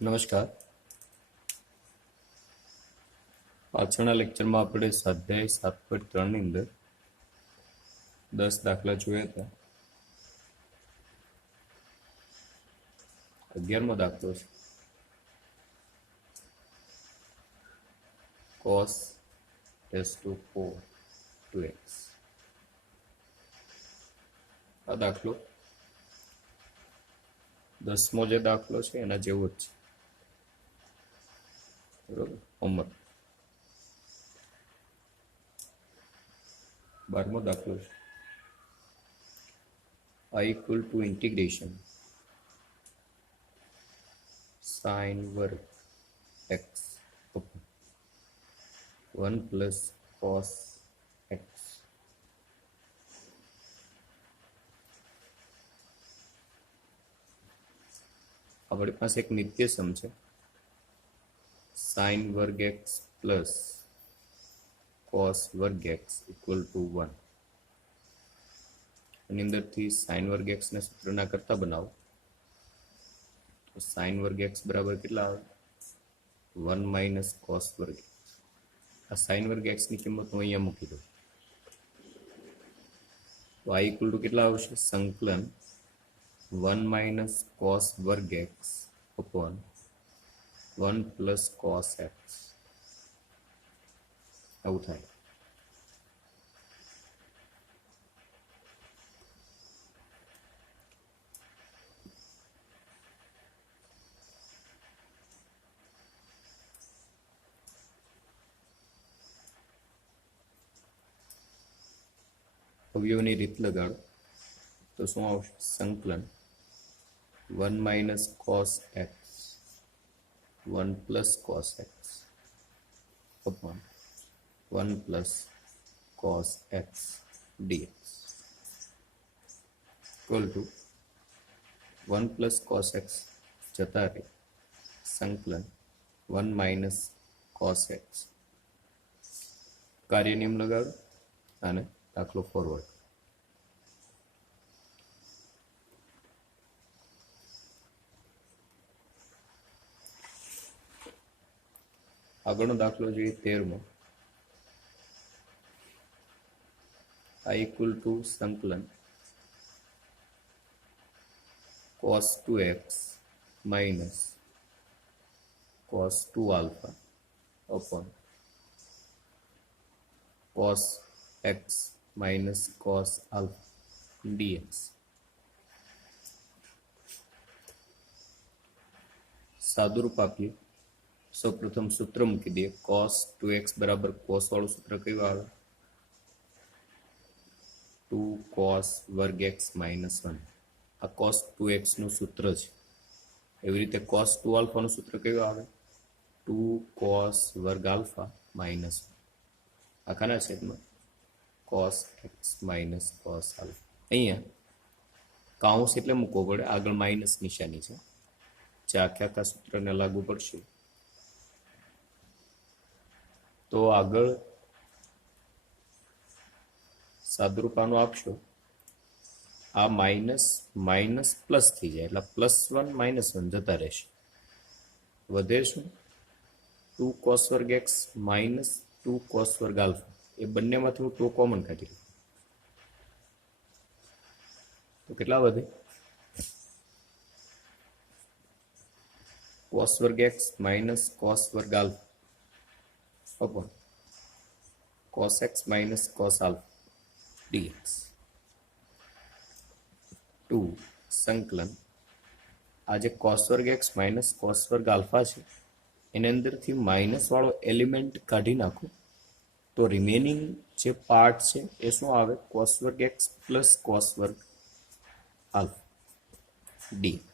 નમસ્કાર. પાછળના લેક્ચરમાં આપણે સ્વાધ્યાય 7.3 ની અંદર 10 દાખલા જોયા હતા. 11મો દાખલો છે cos s/4 2x. આ દાખલો 10મો જે દાખલો છે એના જેવો જ છે. બરોબર. હોમવર્ક 12મો દાખલો છે I equal to integration sin વર્ગ x upon 1 plus cos x. આપણી પાસે એક નિત્ય સમ છે sin વર્ગ x પ્લસ cos વર્ગ x ઇક્વલ ટુ 1. એની અંદરથી sin વર્ગ x ને સૂત્રના કરતા બનાવો તો sin વર્ગ x બરાબર કેટલા આવે? 1 માઇનસ cos વર્ગ x. આ sin વર્ગ x ની કિંમત હું અહીંયા મૂકી દઉં તો આ ઇક્વલ ટુ કેટલા આવશે? સંકલન 1 માઇનસ cos વર્ગ x upon 1 plus cos x. આવું થાય. અવયવની રીત લગાડો તો શું આવશે? સંકલન 1 minus cos x 1 plus cos x upon 1 plus cos x dx equal to 1 plus cos x જતા રહે સંકલન 1 માઇનસ cos x. કાર્ય નિયમ લગાડો અને દાખલો ફોરવર્ડ. આગળનો દાખલો જોઈએ 13મો. I equal to સંકલન cos 2x minus cos 2 alpha upon cos x minus cos alpha dx. સાદુરૂપ આપીએ. સૌપ્રથમ સૂત્ર મૂકી દઈએ. cos 2x બરાબર cos વાળું સૂત્ર કયું આવે? 2 cos વર્ગ x માઇનસ 1. આ cos 2x નું સૂત્ર છે. એવી રીતે cos 2 alpha નું સૂત્ર કયું આવે? 2 cos વર્ગ આલ્ફા માઇનસ 1. આખાના છેદમાં cos x minus cos alpha. અહીંયા કાઉન્સ એટલે મૂકવો પડે, આગળ માઇનસ નિશાની છે જે આખા સૂત્રને લાગુ પડશે. તો આગળ સાદુરૂપાનું આપશો, આ માઇનસ માઇનસ પ્લસ થઈ જાય એટલે +1 -1 જતા રહેશે. વધે શું? 2 cos વર્ગ x માઇનસ 2 cos વર્ગ આલ્ફા. એ બંનેમાંથી હું 2 કોમન કાઢી લઉં તો કેટલા વધે? cos વર્ગ x માઇનસ cos વર્ગ alpha upon cos x minus cos alpha dx. 2 સંકલન આ જે cos વર્ગ x minus cos વર્ગ આલ્ફા છે એની અંદરથી માઇનસ વાળો એલિમેન્ટ કાઢી નાખો તો રિમેનિંગ જે પાર્ટ છે એ શું આવે? cos વર્ગ x પ્લસ cos વર્ગ alpha dx.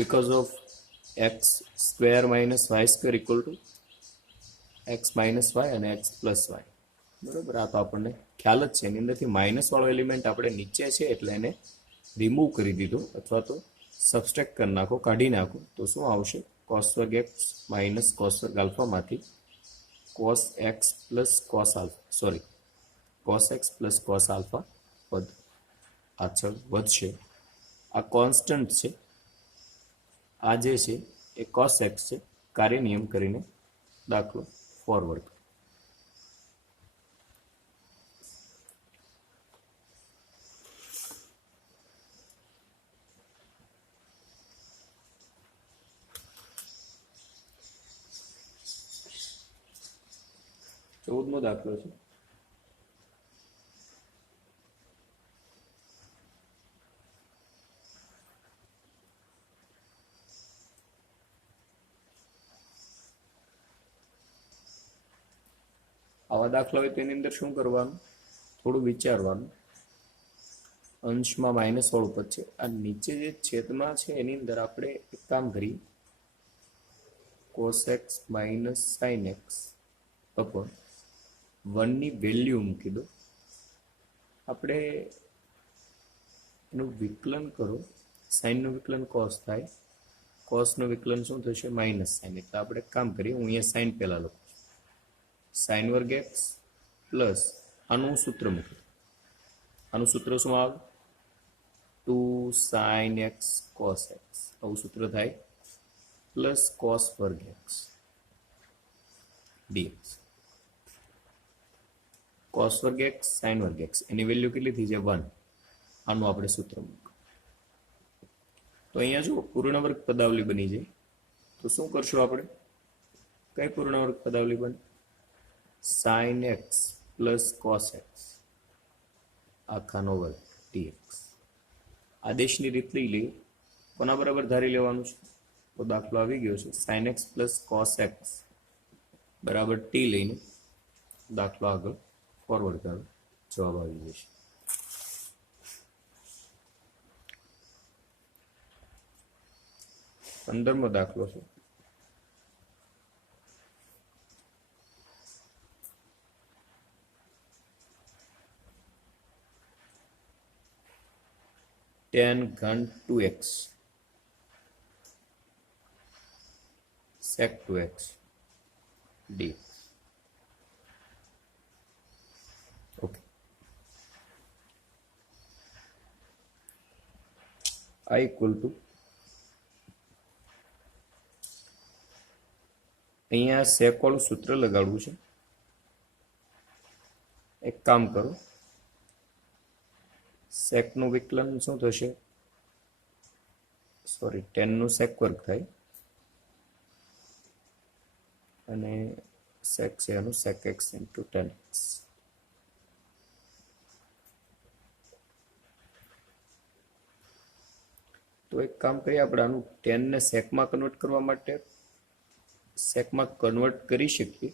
because of x square minus y square equal to x minus Y અને x પ્લસ વાય. બરાબર. આ તો આપણને ખ્યાલ જ છે. એની અંદરથી માઇનસ વાળો એલિમેન્ટ આપણે નીચે છે એટલે એને રિમૂવ કરી દીધો અથવા તો સબસ્ટ્રેક્ટ કરી નાખો, કાઢી નાખો તો શું આવશે? cos વર્ગ x માઇનસ cos વર્ગ આલ્ફામાંથી cos x plus cos alpha cos x plus cos alpha પદ પાછળ વધશે. આ કોન્સ્ટન્ટ છે. આ જે છે એ cos x છે. કાર્ય નિયમ કરીને દાખલો ફોરવર્ડ. 14મો દાખલો છે. આવા દાખલા હોય તેની અંદર શું કરવાનું, થોડું વિચારવાનું. અંશમાં માઇનસ વાળું પદ છે, આ નીચે જે છેદમાં છે એની અંદર આપણે એક કામ કરીએ, cos x minus sin x upon 1 ની વેલ્યુ મૂકી દો. આપણે એનું વિકલન કરો. સાઇન નું વિકલન cos થાય, cos નું વિકલન શું થશે, માઇનસ સાઇન. એટલે આપણે કામ કરીએ, હું અહીંયા સાઇન પહેલા લખું, સાઇન વર્ગ એક્સ પ્લસ આનું સૂત્ર મૂક્યું. આનું સૂત્ર શું આવે, 2 sin x cos x, આવું સૂત્ર થાય, પ્લસ cos વર્ગ x dx. cos વર્ગ x sin વર્ગ x એની વેલ્યુ કેટલી થઈ જાય, 1. આનું આપણે સૂત્ર મૂક્યું. તો અહીંયા જો પૂર્ણ વર્ગ પદાવલી બની જાય. તો શું કરશું આપણે, કઈ પૂર્ણ વર્ગ પદાવલી બને, sin x plus cos x આખાનો વર્ગ dx. આદેશની રીત લઈ લઈએ, કોના બરાબર ધારી લેવાનું છે, તો દાખલો આવી ગયો છે, sin x plus cos x બરાબર t લઈને દાખલો આગળ ફોરવર્ડ કરો, જવાબ આવી જશે. પંદરમો દાખલો છે. tan ઘન 2x sec 2x dx. Okay, આ ઇક્વલ ટુ, અહીંયા sec વાળું સૂત્ર લગાડવું છે. એક કામ કરો, sec નું વિકલન શું થશે, સોરી, tan નું sec વર્ગ થાય અને sec છે એનું sec x into tan x. તો એક કામ કરીએ, આપણે આનું tan ને sec માં કન્વર્ટ કરવા માટે sec માં કન્વર્ટ કરી શકીએ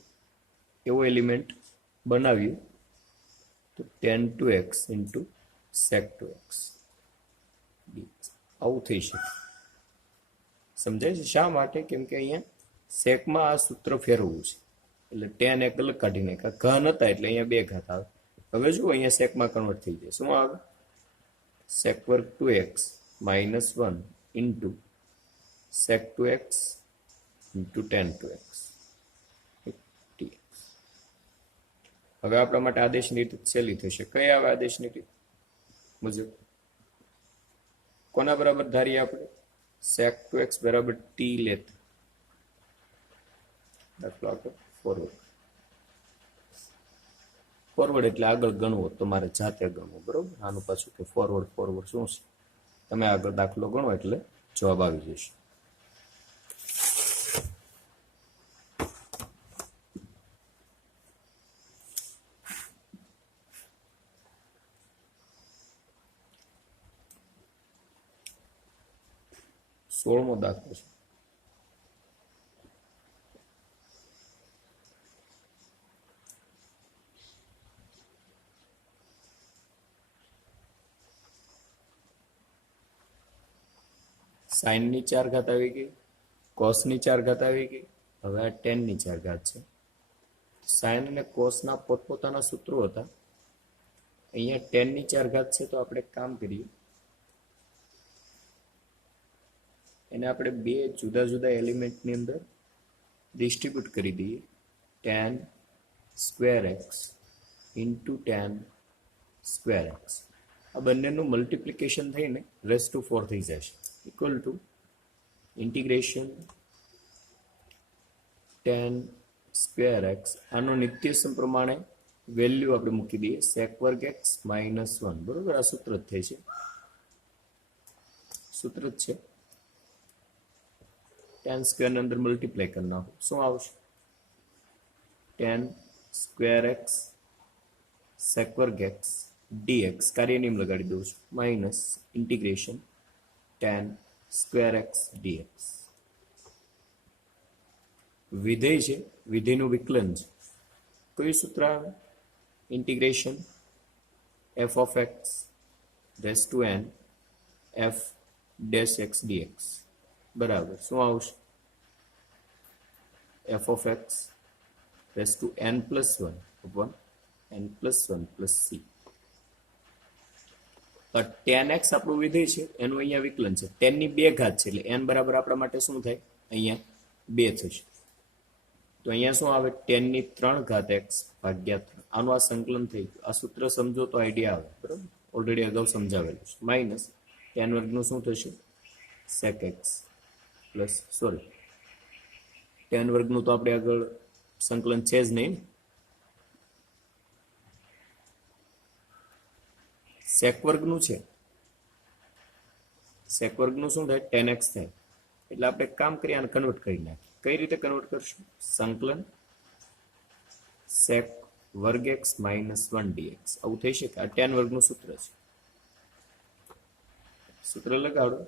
એવો એલિમેન્ટ બનાવ્યું. તો tan 2x into sec 2x dx આવું થઈ શકે. સમજાય છે શા માટે, કેમ કે અહીંયા sec માં આ સૂત્ર ફેરવવું છે, એટલે tan એક અલગ કાઢી નાખ્યા, ઘન હતા એટલે અહીંયા 2 ઘાત આવે. હવે જો અહીંયા sec માં કન્વર્ટ થઈ જાય, શું આવે, sec વર્ગ 2x minus 1 into sec 2x into tan 2x dx. હવે આપણા માટે આદેશની રીત સહેલી થશે. કઈ આવે આદેશની રીત મુજબ, કોના બરાબર ધારીએ આપણે, sec 2x બરાબર t લેતા દાખલો આગળ ફોરવર્ડ એટલે આગળ ગણવું, તમારે જાતે ગણવું, બરોબર. આનું પાછું કે ફોરવર્ડ શું છે, તમે આગળ દાખલો ગણો એટલે જવાબ આવી જશે. સોળમો દાખલો છે. સાઇન ની 4 ઘાત આવી ગઈ, કોસ ની 4 ઘાત આવી ગઈ, હવે આ tan ની 4 ઘાત છે. સાઇન અને કોસ ના પોતપોતાના સૂત્રો હતા, અહીંયા tan ની 4 ઘાત છે. તો આપણે કામ કરીએ, એને આપણે બે જુદા જુદા એલિમેન્ટની અંદર ડિસ્ટ્રીબ્યુટ કરી દઈએ, tan square x into tan square x. આ બંનેનું મલ્ટિપ્લિકેશન થઈને રેઝ ટુ 4 થઈ જશે, equal to integration tan square x આનો નિત્યસમ પ્રમાણે વેલ્યુ આપણે મૂકી દઈએ સેક વર્ગ એક્સ માઇનસ વન. બરોબર, આ સૂત્ર જ થાય છે, સૂત્ર જ છે. ટેન સ્ક્વેર ની અંદર મલ્ટીપ્લાય કરી નાખો, શું આવશે? ટેન સ્ક્વેર એક્સ સેક વર્ગ એક્સ ડીએક્સ, કાર્ય નિયમ લગાડી દઉં છું, minus integration tan square X dx. વિધેય છે, વિધેયનું વિકલન છે. કયું સૂત્ર આવે? Integration F of X raise to N F dash X dx બરાબર શું આવશે? F of X raise to N plus one upon N plus one plus C. Tan X આપણું વિધેય છે, એનું અહીંયા વિકલન છે. ટેન ની 2 ઘાત છે, એટલે એન બરાબર આપણા માટે શું થાય? અહીંયા 2 થશે. તો અહીંયા શું આવે? 10 ની 3 ઘાત એક્સ ભાગ્યા 3. આનું આ સંકલન થઈ ગયું. આ સૂત્ર સમજો તો આઈડિયા આવે, બરાબર? ઓલરેડી અગાઉ સમજાવેલું છે. માઇનસ 10 વર્ગનું શું થશે? સેક એક્સ પ્લસ સોરી 10 વર્ગનું તો આપણે આગળ સંકલન છે જ નહીં. સેક વર્ગનું છે. સેક વર્ગનું શું થાય? 10x થાય. એટલે આપણે કામ કરીએ, આને કન્વર્ટ કરી નાખીએ. કઈ રીતે કન્વર્ટ કરશું? સંકલન સેક વર્ગ એક્સ માઇનસ 1 ડીએક્સ આવું થઈ શકે. આ 10 વર્ગનું સૂત્ર છે. સૂત્ર લગાડો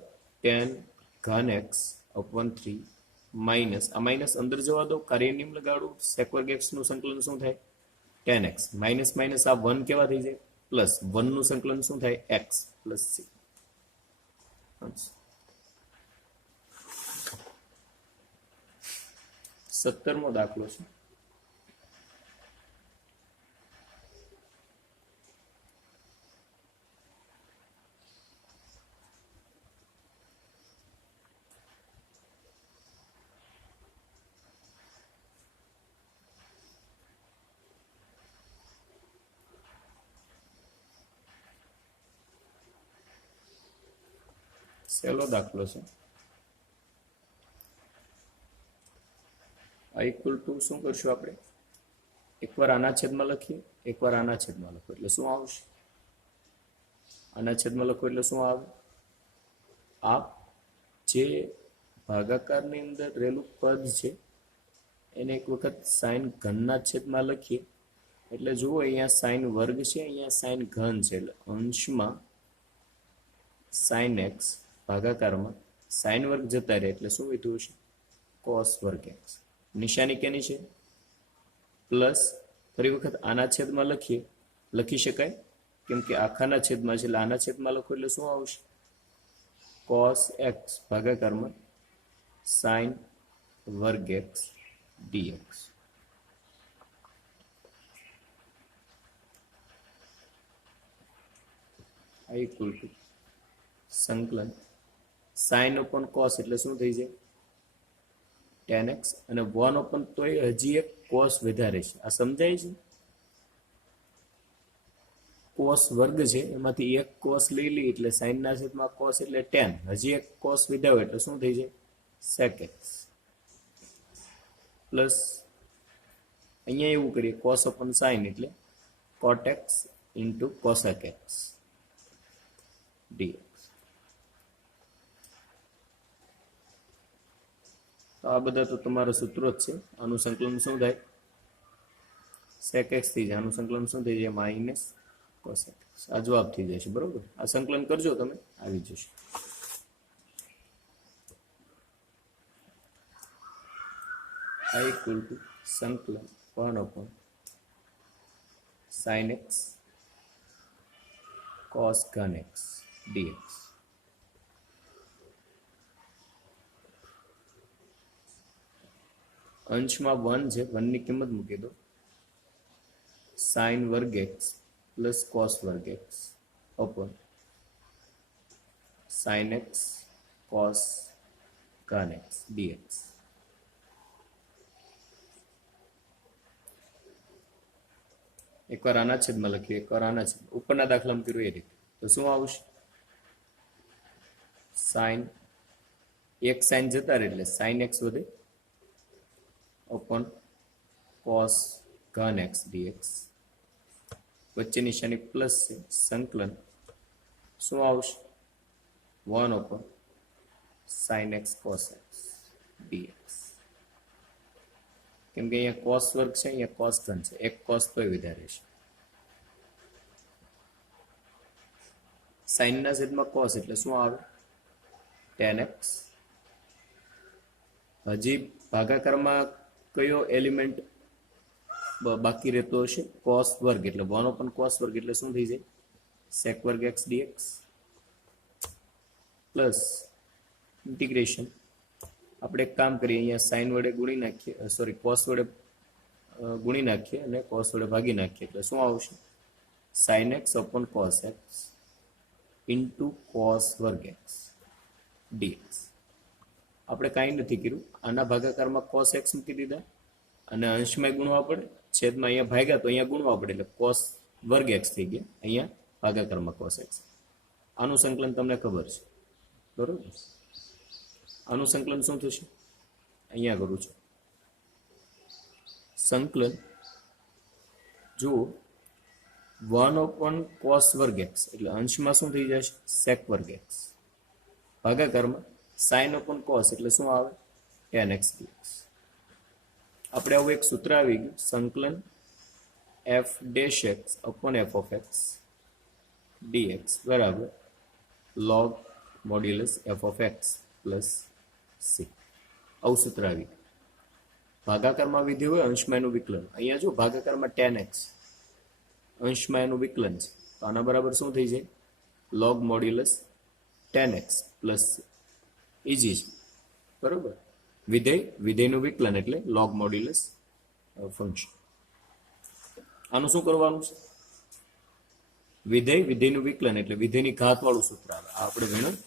10 ઘન એક્સ અપન 3 માઇનસ આ માઇનસ અંદર જવા દો, કાર્ય નિયમ લગાડો. સેક વર્ગ એક્સ નું સંકલન શું થાય? 10x માઇનસ માઇનસ આ 1 કેવા થઈ જાય? પ્લસ 1 નું સંકલન શું થાય? x plus c. 17મો દાખલો છે. સહેલો દાખલો છે. આ ઇક્વલ ટુ શું કરશું આપણે? એકવાર આના છેદમાં લખીએ, એકવાર આના છેદમાં લખો એટલે શું આવશે? આના છેદમાં લખો એટલે શું આવે? આ જે ભાગાકારની અંદર રહેલું પદ છે એને એક વખત સાઈન ઘનના છેદમાં લખીએ એટલે જુઓ અહીંયા સાઈન વર્ગ છે, અહીંયા સાઈન ઘન છે. એટલે અંશમાં સાઈન એક્સ ભાગાકારમાં સાઈન વર્ગ જતા રહે એટલે શું વધ્યું હશે? કોસ વર્ગ એક્સ. નિશાની કેની છે? પ્લસ. ફરી વખત આના છેદમાં લખીએ, લખી શકાય કેમ કે આખાના છેદમાં છે એટલે આના છેદમાં લખો એટલે શું આવશે? કોસ એક્સ ભાગાકારમાં સાઈન વર્ગ એક્સ ડીએક્સ. આ ઇક્વલ ટુ સંકલન સાઈન અપોન કોસ એટલે શું થઈ જાય? 10x અને 1 અપોન તોય હજી એક કોસ વધારે છે. આ સમજાય છે? કોસ વર્ગ છે એમાંથી એક કોસ લઈ લઈએ એટલે સાઈન ના છેદમાં કોસ એટલે 10. હજી એક કોસ વિધાવ એટલે શું થઈ જાય? sec x પ્લસ અહીંયા એવું કરીએ કોસ અપોન સાઈન એટલે cot x into cosec x dx. તો આ બધા તો તમારા સૂત્રો જ છે. આનું સંકલન શું થાય? sec x થઈ જાય. આનું સંકલન શું થઈ જાય? Minus cosec x. આ જવાબ થઈ જશે. બરોબર, આ સંકલન કરજો તમે, આવી જશે. આ ઇક્વલ ટુ સંકલન 1 અપોન sin x cos ઘન x dx. અંશમાં 1 છે, 1 ની કિંમત મૂકી દો. સાઈન વર્ગ એક્સ પ્લસ કોસ વર્ગ X upon sine X cos ઘન એક્સ ડીએક્સ. એકવાર આના છેદમાં લખીએ, એકવાર આના છેદ. ઉપરના દાખલામાં કર્યું એ રીતે તો શું આવશે? સાઈન એક સાઈન જતા રહે એટલે સાઈન એક્સ વધે अपॉन cos घन x dx वच्चे निशानी प्लस से संकलन शू आवशे 1 upon sin x cos x dx केम के अहींया cos वर्ग छे अहींया cos घन छे एक cos तो વધારે છે sin ના છેદમાં cos એટલે શું આવે tan x હજી ભાગાકારમાં કયો એલિમેન્ટ બાકી રહેતો હશે cos વર્ગ એટલે 1 upon cos વર્ગ એટલે શું થઈ જાય sec વર્ગ x dx પ્લસ ઇન્ટિગ્રેશન આપણે એક કામ કરીએ અહીંયા sin વડે ગુણી નાખીએ સોરી cos વડે ગુણી નાખીએ અને cos વડે ભાગી નાખીએ એટલે શું આવશે sin x upon cos x into cos વર્ગ x dx આપણે કાંઈ નથી કર્યું આના ભાગાકારમાં cos x મૂકી દીધા અને અંશમાં ગુણવા પડે છેદમાં અહીંયા ભાગ્યા તો અહીંયા ગુણવા પડે એટલે cos વર્ગ x થઈ ગયા અહીંયા ભાગાકારમાં cos x આનું સંકલન તમને ખબર છે બરોબર આનું સંકલન શું થશે અહીંયા કરું છું સંકલન જો 1 upon cos વર્ગ x એટલે અંશમાં શું થઈ જશે sec વર્ગ x ભાગાકારમાં sin upon cos એટલે શું આવે tan x dx આપણે આવું એક સૂત્ર આવી ગયું સંકલન f dash x upon f of x dx બરાબર log modulus f of x plus c આવું સૂત્ર આવી ગયું ભાગાકારમાં વિધેય હોય અંશમાં એનું વિકલન અહીંયા જો ભાગાકારમાં tan x અંશમાં એનું વિકલન છે તો આના બરાબર શું થઈ જાય log modulus tan x plus c easy છે બરોબર વિધેયનું વિકલન એટલે log મોડ્યુલસ ફંક્શન આનું શું કરવાનું છે વિધેયનું વિકલન એટલે વિધેયની ઘાત વાળું સૂત્ર આવે આપણે ભણ્યું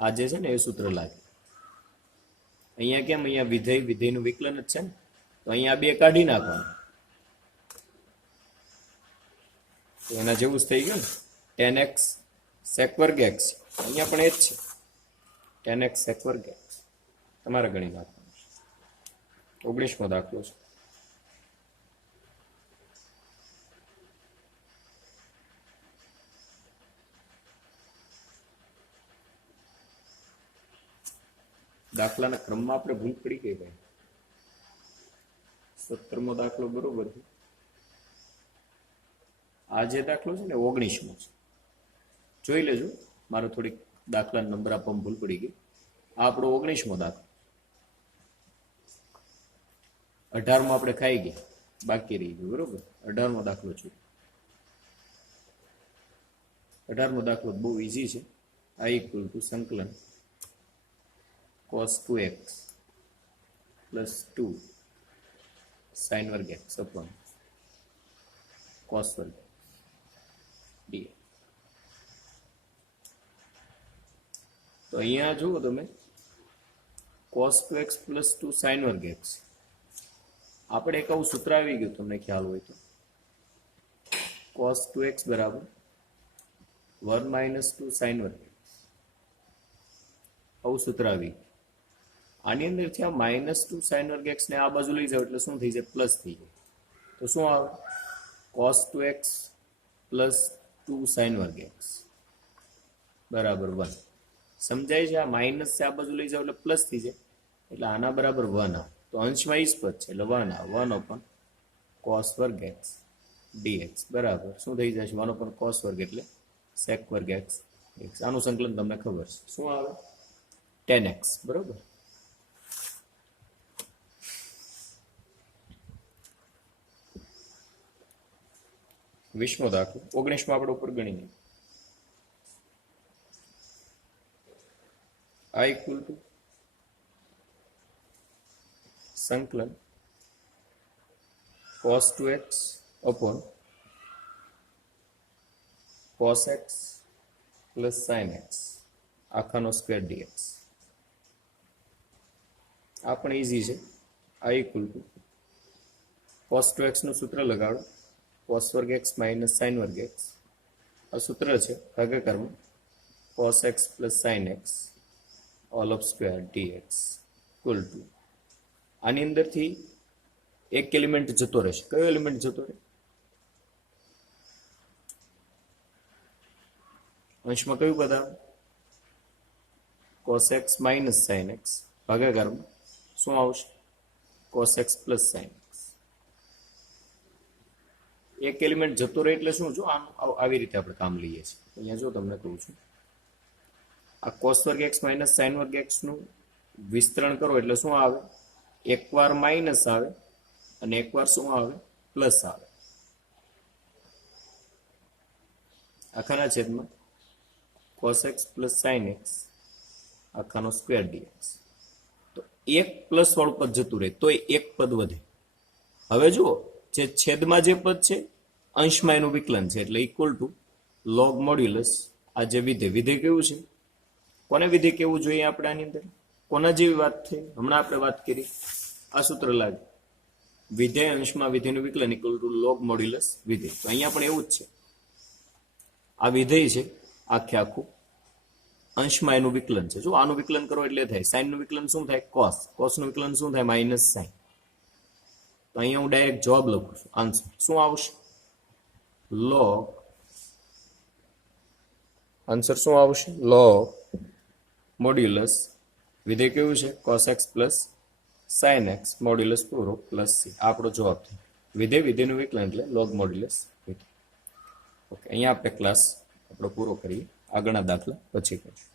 આ જે છે ને એ સૂત્ર લાગે અહીંયા કેમ અહીંયા વિધેયનું વિકલન જ છે ને તો અહીંયા બે કાઢી નાખવાનું તો એના જેવું જ થઈ ગયું ને tan x sec વર્ગ x અહીંયા પણ એ જ છે tan x sec વર્ગ x તમારે ગણી નાખવાનું 19મો દાખલો છે દાખલાના ક્રમમાં આપણે ભૂલ પડી ગઈ ભાઈ 17મો દાખલો બરોબર છે આ જે દાખલો છે ને 19મો છે જોઈ લેજો મારો થોડીક દાખલા નંબર આપવામાં ભૂલ પડી ગઈ આ આપણો 19મો દાખલો 18મો આપણે ખાઈ ગયા બાકી રહી ગયું બરોબર 18મો દાખલો છે 18મો દાખલો બહુ ઈઝી છે આ ઇક્વલ ટુ સંકલન cos 2x plus 2 sin वर्ग x upon cos वर्ग dx તો અહીંયા જુઓ તમે cos 2x plus 2 sin वर्ग x આપણે એક આવું સૂત્ર આવી ગયું તમને ખ્યાલ હોય તો cos 2x બરાબર 1 minus 2 sin वर्ग x આવું સૂત્ર આવી ગયું આની અંદરથી આ -2 sin વર્ગ x ને આ બાજુ લઈ જાવ એટલે શું થઈ જાય પ્લસ થઈ જાય તો શું આવે cos 2x plus 2 sin વર્ગ x બરાબર 1 સમજાય છે આ માઇનસ છે આ બાજુ લઈ જાવ એટલે પ્લસ થઈ જાય એટલે આના બરાબર 1 આવે તો અંશમાં ઈ જ પદ છે એટલે 1 આવે 1 upon cos વર્ગ x dx બરાબર શું થઈ જશે 1 upon cos વર્ગ એટલે sec વર્ગ x dx આનું સંકલન તમને ખબર છે શું આવે tan x બરાબર 20મો દાખલો 19મો આપણે ઉપર ગણી લઈએ આ ઇક્વલ ટુ સંકલન cos 2x upon cos x plus sin x આખાનો સ્ક્વેર dx આ પણ ઈઝી છે આ ઇક્વલ ટુ cos 2x નું સૂત્ર લગાડો cos વર્ગ x minus sin વર્ગ x આ સૂત્ર છે ભાગાકારમાં cos x plus sin x all of square dx equal to આની અંદરથી એક એલિમેન્ટ જતો રહેશે. કયો એલિમેન્ટ જતો રહે? અંશમાં કયું પદ આવે? cos x minus sin x ભાગાકારમાં શું આવશે? cos x plus sin x. એક એલિમેન્ટ જતો રહે એટલે શું? જો આવી રીતે આપણે કામ લઈએ છીએ. અહીંયા જો તમને કહું છું, આ cos વર્ગ x માઇનસ sin વર્ગ x નું વિસ્તરણ કરો એટલે શું આવે? એકવાર માઇનસ આવે અને એકવાર શું આવે? પ્લસ આવે. આખાના છેદમાં cos x plus sin x આખાનો સ્ક્વેર dx. તો એક પ્લસ વાળું પદ જતું રહે તો એક પદ વધે. હવે જુઓ, જે છેદમાં જે પદ છે અંશમાં એનું વિકલન છે એટલે ઇક્વલ ટુ લોગ મોડ્યુલસ આ જે વિધેય કેવું છે? કોને વિધેય કેવું જોઈએ આપણે આની અંદર? કોના જેવી વાત થઈ? હમણાં આપણે વાત કરી, આ સૂત્ર લાગે, વિધેય અંશમાં વિધેયનું વિકલન ઇક્વલ ટુ લોગ મોડ્યુલસ વિધેય. તો અહીંયા પણ એવું જ છે. આ વિધેય છે આખે આખું, અંશમાં એનું વિકલન છે. જો આનું વિકલન કરો એટલે થાય સાઇન નું વિકલન શું થાય? કોસ. કોસ નું વિકલન શું થાય? Minus sign. તો અહીંયા હું ડાયરેક્ટ જવાબ લખું છું. આન્સર શું આવશે? લોગ. આન્સર શું આવશે? લોગ મોડ્યુલસ વિધેય કેવું છે? cos x plus sin x modulus પૂરો પ્લસ c. આપણો જવાબ થાય. વિધેયનું વિકલન એટલે લોગ મોડ્યુલસ વિધેય. ઓકે, અહીંયા આપણે ક્લાસ આપણો પૂરો કરીએ. આગળના દાખલા પછી કરીએ.